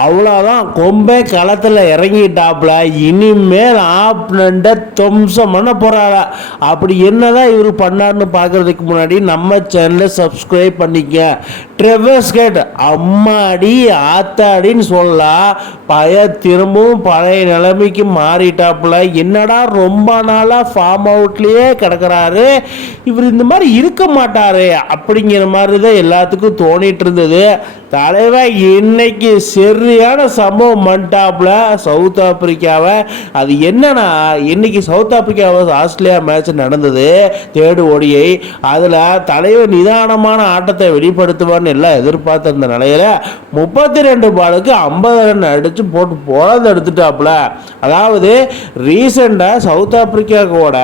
அவ்வளோதான், கொம்பே களத்தில் இறங்கிட்டாப்புல. இனிமேல் ஆப்னண்ட துவம்சம் பண்ண போகிறாள. அப்படி என்னதான் இவர் பண்ணார்னு பார்க்குறதுக்கு முன்னாடி நம்ம சேனலை சப்ஸ்கிரைப் பண்ணிக்க. ட்ரெவர்ஸ் கேட் அம்மாடி ஆத்தாடின்னு சொல்லலாம், திரும்பவும் பழைய நிலைமைக்கு மாறிட்டாப்புல. என்னடா ரொம்ப நாளாக ஃபார்ம் அவுட்லேயே கிடக்கிறாரு, இவர் இந்த மாதிரி இருக்க மாட்டாரு அப்படிங்கிற மாதிரி தான் எல்லாத்துக்கும் தோணிட்டு இருந்தது. தலைவர் இன்னைக்கு சரியான சம்பவம் பண்ணிட்டாப்புல சவுத் ஆப்பிரிக்காவை. அது என்னன்னா, இன்னைக்கு சவுத் ஆப்பிரிக்காவை ஆஸ்திரேலியா மேட்ச் நடந்தது, தேர்டு ஓடியை. அதில் தலைவர் நிதானமான ஆட்டத்தை வெளிப்படுத்துவான்னு எல்லாம் எதிர்பார்த்திருந்த நிலையில 32 பாலுக்கு 50 ரன் அடிச்சு போட்டு பொழந்து எடுத்துட்டாப்புல. அதாவது ரீசெண்டாக சவுத் ஆப்பிரிக்கா கூட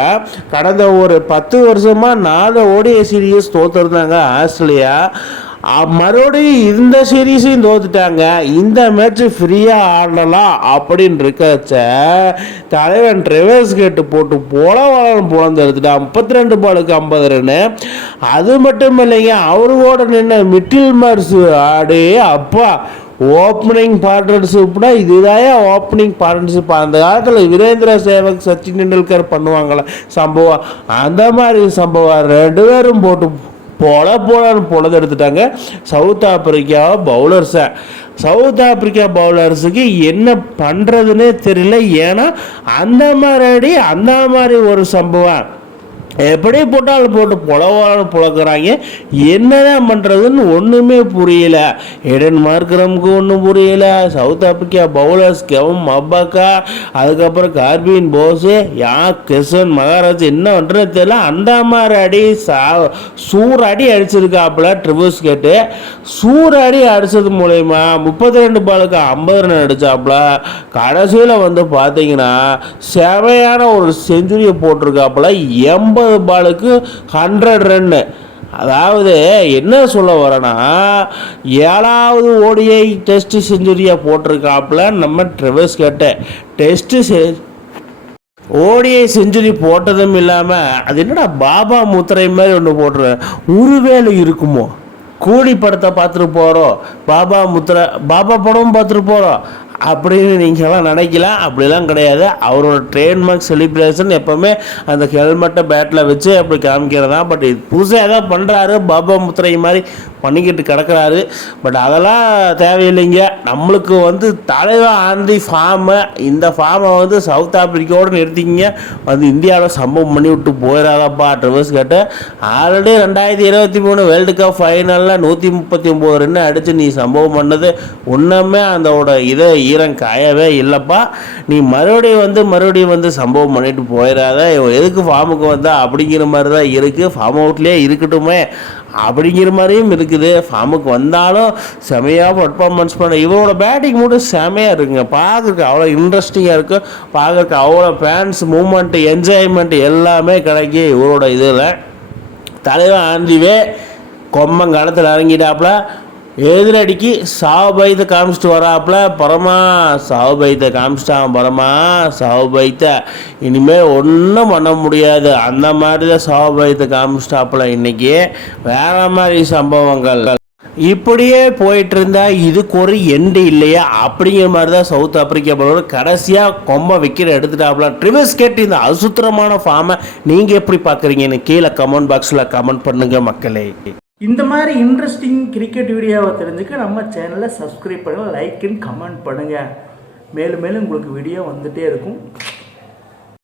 கடந்த ஒரு 10 வருஷமா 4 ஓடிஐ சீரீஸ் தோத்துருந்தாங்க ஆஸ்திரேலியா. மறுபடியும் இந்த சீரீஸையும் தோத்துட்டாங்க. இந்த மேட்ச் ஃப்ரீயாக ஆடலாம் அப்படின்னு இருக்கச்ச தலைவன் ட்ரெவர்ஸ் கேட்டு போட்டு பொழந்து எடுத்துட்டான். 32 பாலுக்கு 50 ரன்னு. அது மட்டும் இல்லைங்க, அவரோட நின்று மிட்டில் மார்ஸ் ஆடு அப்பா ஓப்பனிங் பார்ட்னர்ஷிப்னா இதுதான் ஓப்பனிங் பார்ட்னர்ஷிப். அந்த காலத்தில் வீரேந்திர சேவக் சச்சின் டெண்டுல்கர் பண்ணுவாங்களே சம்பவம், அந்த மாதிரி சம்பவம். 2 பேரும் போட்டு பொழந்து எடுத்துட்டாங்க சவுத் ஆப்பிரிக்கா பவுலர்ஸை. சவுத் ஆப்பிரிக்கா பவுலர்ஸுக்கு என்ன பண்ணுறதுன்னே தெரியல. ஏன்னா அந்த மாதிரி ஒரு சம்பவம் எப்படி போட்டாலும் போட்டு புழக்கிறாங்க. என்னதான் பண்ணுறதுன்னு ஒன்றுமே புரியல. எடன் மார்க்ரமுக்கு ஒன்றும் புரியல. சவுத் ஆப்பிரிக்கா பவுலர்ஸ் கெவன் மப்பாக்கா, அதுக்கப்புறம் கார்பின் போஸு, கிஷன் மகாராஜ் என்ன பண்ணுறது தெரியல. அந்த மாதிரி சூறாடி அடிச்சிருக்காப்புல ட்ரெவர்ஸ் கேட்டு. சூறாடி அடித்தது மூலயமா 32 பாலுக்கு 50 ரன் அடித்தாப்புல. கடைசியில் பார்த்தீங்கன்னா செவையான ஒரு செஞ்சுரியை போட்டிருக்காப்புல. 80 பாலுக்கு 100 ரன்னு. அதாவது என்ன சொல்ல வரேன்னா, 7வது ஓடிஐ டெஸ்ட் செஞ்சுரியா போட்டிருக்காப்புல நம்ம ட்ரெவர்ஸ் கேட்ட. ஓடிஐ செஞ்சுரி போட்டதும் இல்லாமல் அது என்னடா பாபா முத்திரை மாதிரி ஒன்று போட்டுருவேன். ஒருவேளை இருக்குமோ, கூலி படத்தை பார்த்துட்டு போகிறோம், பாபா படமும் பார்த்துட்டு போகிறோம் அப்படின்னு நீங்கள்லாம் நினைக்கலாம். அப்படிலாம் கிடையாது. அவரோட ட்ரேட்மார்க் செலிப்ரேஷன் எப்போவுமே அந்த ஹெல்மெட்டை பேட்டில் வச்சு அப்படி காமிக்கிறதா. பட் இது புதுசாக எதாவது பண்ணுறாரு, பாபா முத்திரை மாதிரி பண்ணிக்கிட்டு கிடக்கிறாரு. பட் அதெல்லாம் தேவையில்லைங்க. நம்மளுக்கு தலைவா ஆந்தி ஃபார்மை, இந்த ஃபார்மை சவுத் ஆப்பிரிக்காவோடு நிறுத்திக்கிங்க. இந்தியாவில் சம்பவம் பண்ணி விட்டு போயிடாதப்பா ட்ரெவர்ஸ் கேட்டு. ஆல்ரெடி 2023 வேர்ல்டு கப் ஃபைனலில் 139 ரன் அடித்து நீ சம்பவம் பண்ணது ஒன்றுமே அதோட இதை ஈரம் காயவே இல்லைப்பா. நீ மறுபடியும் சம்பவம் பண்ணிட்டு போயிடாத. எதுக்கு ஃபார்முக்கு வந்தா அப்படிங்கிற மாதிரி தான் இருக்குது. ஃபார்ம் அவுட்லேயே இருக்கட்டுமே அப்படிங்கிற மாதிரியும் இருக்குது. ஃபார்முக்கு வந்தாலும் செமையாக பர்ஃபார்மன்ஸ் பண்ண. இவரோட பேட்டிங் மட்டும் செமையாக இருக்குங்க. பார்க்குறக்கு அவ்வளோ இன்ட்ரெஸ்டிங்காக இருக்குது. பார்க்குறக்கு அவ்வளோ ஃபேன்ஸ் மூமெண்ட்டு என்ஜாய்மெண்ட் எல்லாமே கிடைக்கும் இவரோட இதில். தலைவன் ஆந்திவே கொம்மங்காலத்தில் இறங்கிட்டாப்புல. எதிரடிக்கு சாவுபைத்தை காமிச்சிட்டு வராப்புல. சாவுபைத்தை காமிச்சிட்டான். சாவுபைத்தை இனிமேல் ஒன்றும் பண்ண முடியாது. அந்த மாதிரி தான் சாவுபைத்தை காமிச்சிட்டாப்புல. இன்றைக்கி வேறு மாதிரி சம்பவங்கள் இப்படியே போயிட்டு இருந்தா இதுக்கு ஒரு எண்டு இல்லையா அப்படிங்கிற மாதிரி தான் சவுத் ஆப்பிரிக்கா பவுலர் கடைசியாக கொம்ப விக்கெட் எடுத்துட்டாப்புல. ட்ரெவர்ஸ் கேட் இந்த அசுத்திரமான ஃபார்மை நீங்கள் எப்படி பார்க்குறீங்கன்னு கீழே கமெண்ட் பாக்ஸில் கமெண்ட் பண்ணுங்கள் மக்களே. இந்த மாதிரி இன்ட்ரெஸ்டிங் கிரிக்கெட் வீடியோவை தெரிஞ்சுக்க நம்ம சேனலை சப்ஸ்கிரைப் பண்ணுங்கள், லைக் அண்ட் கமெண்ட் பண்ணுங்கள். மேலும் உங்களுக்கு வீடியோ வந்துகிட்டே இருக்கும்.